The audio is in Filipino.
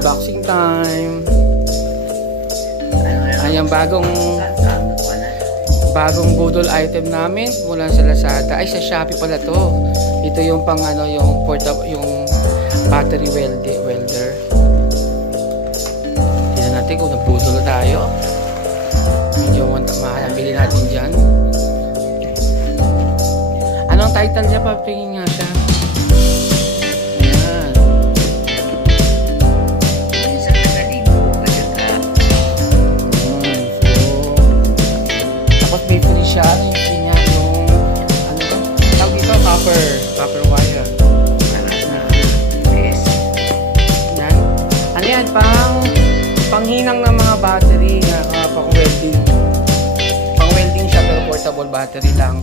Unboxing time. Ayan, bagong budol item namin mula sa Lazada. Ay, sa Shopee pala to. Ito yung pang ano, yung portable, yung battery welder. Tignan natin kung nabudol tayo. Medyo makakabili natin dyan. Anong title niya pa? Tingin nga siya. Ayan. Tapos may free siya. Yung free niya yung ano ba? Tawag ito, copper wire. Yes. Yan. Ano yan? Panghinang ng mga battery na pang welding. Pang welding siya pero portable battery lang.